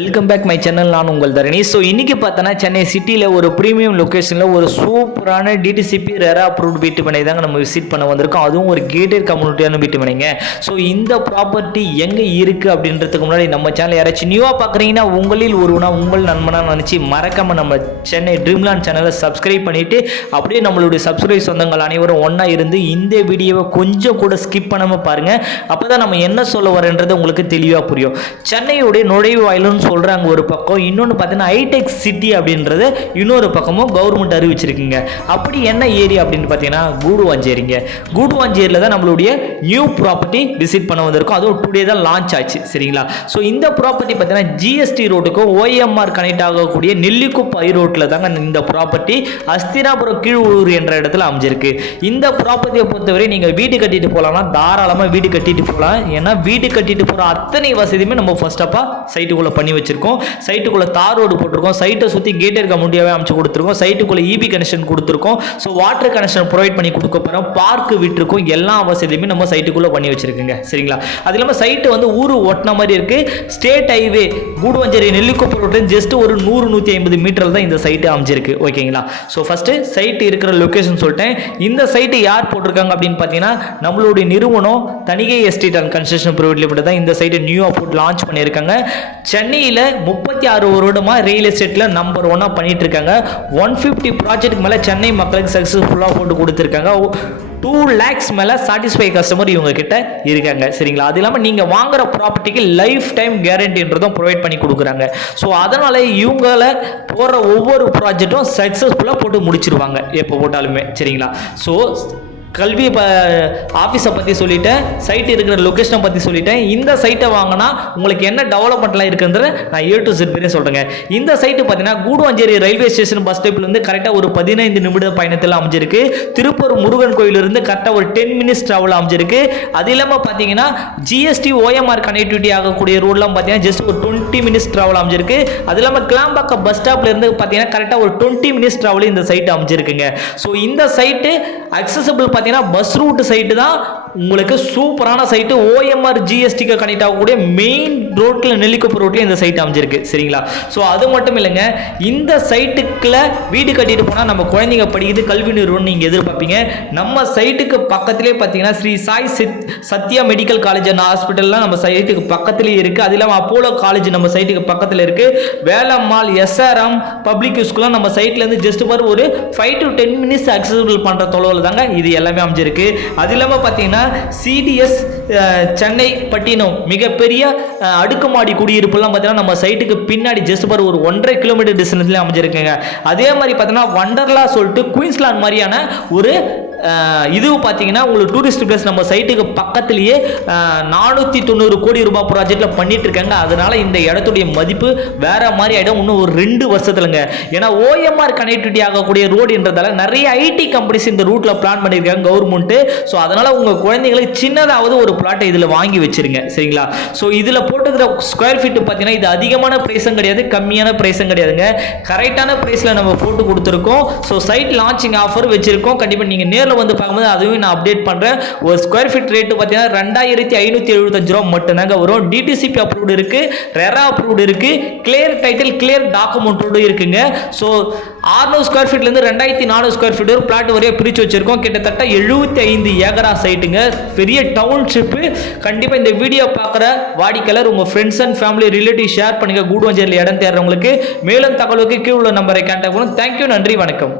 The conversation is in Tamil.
வெல்கம் பேக் மை சேனல் நான் உங்கள் தரணி. ஸோ இன்றைக்கி பார்த்தோன்னா சென்னை சிட்டியில் ஒரு ப்ரீமியம் லொக்கேஷனில் ஒரு சூப்பரான டிடிசிபி ரெரா அப்ரூவ்ட் வீட்டு மனை தாங்க நம்ம விசிட் பண்ண வந்திருக்கோம். அதுவும் ஒரு கேட்டட் கம்யூனிட்டியான வீட்டு மனைங்க ஸோ இந்த ப்ராப்பர்ட்டி எங்கே இருக்குது அப்படின்றதுக்கு முன்னாடி நம்ம சேனல் யாராச்சும் நியூவாக பார்க்குறீங்கன்னா உங்களில் ஒருவனா உங்கள் நண்பனாக நினச்சி மறக்காமல் நம்ம சென்னை ட்ரீம்லாண்ட் சேனலை சப்ஸ்கிரைப் பண்ணிவிட்டு அப்படியே நம்மளுடைய சப்ஸ்கிரைப் சொந்தங்கள் அனைவரும் ஒன்றா இருந்து இந்த வீடியோவை கொஞ்சம் கூட ஸ்கிப் பண்ணாமல் பாருங்கள் அப்போ தான் நம்ம என்ன சொல்ல வரேன்றது உங்களுக்கு தெளிவாக புரியும். சென்னையுடைய நுழைவு வாயிலுன்னு சொல்கிறாங்க ஒரு பக்கம் இன்னொன்று பார்த்தீங்கன்னா ஹைடெக் சிட்டி அப்படின்றது இன்னொரு பக்கமும் கவர்மெண்ட் அறிவிச்சிருக்குங்க. அப்படி என்ன ஏரியா அப்படின்னு பார்த்தீங்கன்னா கூடுவாஞ்சேரிங்க. கூடுவாஞ்சேரியில் தான் நம்மளுடைய நியூ ப்ராப்பர்ட்டி விசிட் பண்ண வந்திருக்கோம். அதுவும் டுடே தான் லான்ச் ஆச்சு சரிங்களா? ஸோ இந்த ப்ராப்பர்ட்டி பார்த்தீங்கன்னா ஜிஎஸ்டி ரோட்டுக்கும் ஓஎம்ஆர் கனெக்ட் ஆகக்கூடிய நெல்லிக்குப்பை ரோட்டில் தாங்க இந்த ப்ராப்பர்ட்டி அஸ்தினாபுரம் கீழூர் என்ற இடத்துல அமைஞ்சிருக்கு. இந்த ப்ராப்பர்ட்டியை பொறுத்தவரை நீங்கள் வீடு கட்டிட்டு போகலாம்னா தாராளமாக வீடு கட்டிட்டு போகலாம். ஏன்னா வீடு கட்டிட்டு போகிற அத்தனை வசதியுமே நம்ம ஃபர்ஸ்ட் அப்பா சைட்டுக்குள்ளே பண்ணி வச்சிருக்கோம். சைட்டுக்குள்ளே தார் ரோடு போட்டிருக்கோம். சைட்டை சுற்றி கேட்டர் முடியாவே அமைச்சு கொடுத்துருக்கோம். சைட்டுக்குள்ளே இபி கனெக்ஷன் கொடுத்துருக்கோம். ஸோ வாட்டர் கனெக்ஷன் ப்ரொவைட் பண்ணி கொடுக்க போகிறோம் பார்க்கு விட்டுருக்கோம். எல்லா வசதியுமே நம்ம சைட்டுக்குள்ளே பண்ணி வச்சிருக்குங்க. சரிங்களா? அது இல்லாமல் சைட்டு வந்து ஊர் ஒட்டின மாதிரி இருக்குது state highway Guduvanchery Nellikuppam road just ஒரு நூறு நூற்றி ஐம்பது மீட்டரில் தான் இந்த சைட்டு அமைஞ்சிருக்கு. ஓகேங்களா ஸோ ஃபஸ்ட்டு சைட்டு இருக்கிற லொக்கேஷன் சொல்லிட்டேன். இந்த சைட்டு யார் போட்டிருக்காங்க அப்படின்னு பார்த்தீங்கன்னா நம்மளுடைய நிறுவனம் Thanigai estate and construction private limited தான் இந்த சைட்டை நியூ போட்டு லான்ச் பண்ணியிருக்காங்க. சென்னையில் முப்பத்தி ஆறு வருடமாக ரியல் எஸ்டேட்டில் நம்பர் ஒன்னாக பண்ணிட்டு இருக்காங்க ஒன் ஃபிஃப்டி ப்ராஜெக்ட் மேலே சென்னை மக்களுக்கு சக்ஸஸ்ஃபுல்லாக போட்டு கொடுத்துருக்காங்க. டூ லேக்ஸ் மேலே சாட்டிஸ்ஃபை கஸ்டமர் இவங்க கிட்ட இருக்காங்க. சரிங்களா? அது இல்லாமல் நீங்கள் வாங்குற ப்ராப்பர்ட்டிக்கு லைஃப் டைம் கேரண்டின்றதும் ப்ரொவைட் பண்ணி கொடுக்குறாங்க. ஸோ அதனால் இவங்கள போடுற ஒவ்வொரு ப்ராஜெக்ட்டும் சக்ஸஸ்ஃபுல்லாக போட்டு முடிச்சிருவாங்க எப்போ போட்டாலுமே. சரிங்களா? ஸோ கல்வி ப ஆஃபீஸை பற்றி சொல்லிட்டேன் சைட் இருக்கிற லொக்கேஷனை பற்றி சொல்லிட்டேன். இந்த சைட்டை வாங்கினா உங்களுக்கு என்ன டெவலப்மெண்ட்லாம் இருக்குன்றத நான் ஏ டு செட் பண்ணி சொல்கிறேங்க இந்த சைட்டு பார்த்தீங்கன்னா கூடுவாஞ்சேரி ரயில்வே ஸ்டேஷன் பஸ் ஸ்டாப்லேருந்து கரெக்டாக ஒரு பதினைந்து நிமிட பயணத்தில் அமைஞ்சிருக்கு. திருப்பூர் முருகன் கோயிலிருந்து கரெக்டாக ஒரு டென் மினிட்ஸ் ட்ராவல் அமைஞ்சிருக்கு. அது இல்லாமல் பார்த்தீங்கன்னா ஜிஎஸ்டி ஓஎம்ஆர் கனெக்டிவிட்டி ஆகக்கூடிய ரோட்லாம் பார்த்தீங்கன்னா ஜஸ்ட் ஒரு டுவெண்ட்டி மினிட்ஸ் ட்ராவல் அமைஞ்சிருக்கு. அது இல்லாமல் கிளாம்பாக்கம் பஸ் ஸ்டாப்லேருந்து பார்த்தீங்கன்னா கரெக்டாக ஒரு டுவெண்ட்டி மினிட்ஸ் ட்ராவல் இந்த சைட்டு அமைஞ்சிருக்குங்க. ஸோ இந்த சைட்டு அக்சசபிள் பார்த்தீங்கன்னா பஸ் ரூட் சைட்டு தான் உங்களுக்கு சூப்பரான சைட்டு ஓஎம்ஆர் ஜிஎஸ்டிக்கு கனெக்ட் ஆகக்கூடிய மெயின் ரோட்டில் நெல்லிக்குப்பம் ரோட்லேயும் இந்த சைட் அமைஞ்சிருக்கு. சரிங்களா? ஸோ அது மட்டும் இல்லைங்க. இந்த சைட்டுக்குள்ள வீடு கட்டிட்டு போனால் நம்ம குழந்தைங்க படிக்குது கல்வி நிறுவனம் நீங்கள் எதிர்பார்ப்பீங்க. நம்ம சைட்டுக்கு பக்கத்திலே பார்த்தீங்கன்னா Sri Sai Sid Sathya medical college and ஹாஸ்பிட்டல்லாம் நம்ம சைட்டுக்கு பக்கத்துலேயே இருக்குது அது இல்லாமல் அப்போலோ காலேஜ் நம்ம சைட்டுக்கு பக்கத்தில் இருக்குது வேலம்மாள் எஸ்ஆர்எம் பப்ளிக் ஸ்கூல்லாம் நம்ம சைட்லேருந்து ஜஸ்ட் பார் ஒரு five to ten minutes accessible பண்ணுற தொலைவில் தாங்க இது எல்லாமே அமைஞ்சிருக்கு. அது இல்லாமல் பார்த்தீங்கன்னா சிடிஎஸ் சென்னை பட்டினம் மிகப்பெரிய அடுக்குமாடி குடியிருப்புலாம் பார்த்தீங்கன்னா நம்ம சைட்டுக்கு பின்னாடி ஜஸ்ட் பார் ஒரு ஒன்றரை கிலோமீட்டர் டிஸ்டன்ஸ்லேயே அமைஞ்சிருக்குங்க. அதே மாதிரி பார்த்தீங்கன்னா வண்டர்லா சொல்லிட்டு குயின்ஸ்லாண்ட் மாதிரியான ஒரு இது பார்த்தீங்கன்னா உங்களுக்கு டூரிஸ்ட் பிளேஸ் நம்ம சைட்டுக்கு பக்கத்துலேயே நானூற்றி தொண்ணூறு கோடி ரூபாய் ப்ராஜெக்டில் பண்ணிட்டு இருக்காங்க அதனால இந்த இடத்துடைய மதிப்பு வேற மாதிரி ஆகிடும் இன்னும் ஒரு ரெண்டு வருஷத்துலங்க. ஏன்னா ஓஎம்ஆர் கனெக்டிவிட்டி ஆகக்கூடிய ரோடுன்றதால நிறைய ஐடி கம்பெனிஸ் இந்த ரூட்டில் பிளான் பண்ணியிருக்காங்க கவர்மெண்ட்டு ஸோ அதனால் உங்கள் குழந்தைங்களுக்கு சின்னதாவது ஒரு பிளாட்டை இதில் வாங்கி வச்சிருங்க. சரிங்களா? ஸோ இதில் போட்டுக்கிற ஸ்கொயர் ஃபீட்டு பார்த்தீங்கன்னா இது அதிகமான ப்ரைஸும் கிடையாது. கம்மியான ப்ரைஸும் கிடையாதுங்க. கரெக்டான ப்ரைஸில் நம்ம போட்டு கொடுத்துருக்கோம். ஸோ சைட் லான்ச்சிங் ஆஃபர் வச்சுருக்கோம். கண்டிப்பாக நீங்கள் நேரில் வந்து பார்க்கும்போது அதுவும் நான் அப்டேட் பண்ணுறேன் ஒரு ஸ்கொயர் ஃபீட் ரேட்டு பார்த்தீங்கன்னா ரெண்டாயிரத்தி ஐநூற்றி எழுபத்தஞ்சு ரூபா மட்டும்தாங்க வரும். டிடிசிபி அப்ரூவ்டு இருக்குது ரெரா அப்ரூவ்டு இருக்குது கிளியர் டைட்டில் கிளியர் டாக்குமெண்ட்டோடு இருக்குங்க. ஸோ ஆறுநூறு ஸ்கொயர் ஃபீட்லேருந்து ரெண்டாயிரத்தி நானூறு ஸ்கொயர் ஃபீட் ஒரு பிளாட் வரையும் பிரித்து வச்சுருக்கோம். கிட்டத்தட்ட எழுபத்தி ஐந்து ஏக்கரா சைட்டுங்க பெரிய டவுன்ஷிப்பு கண்டிப்பாக இந்த வீடியோ பார்க்குற வாடிக்கையாளர் உங்கள் friends and family relative share பண்ணுங்கள் கூடுவஞ்சேரியில் இடம் தேடுறவங்களுக்கு மேலும் தகவலுக்கு கீழே உள்ள நம்பரை கான்டாக்ட் பண்ணும் தேங்க்யூ நன்றி வணக்கம்.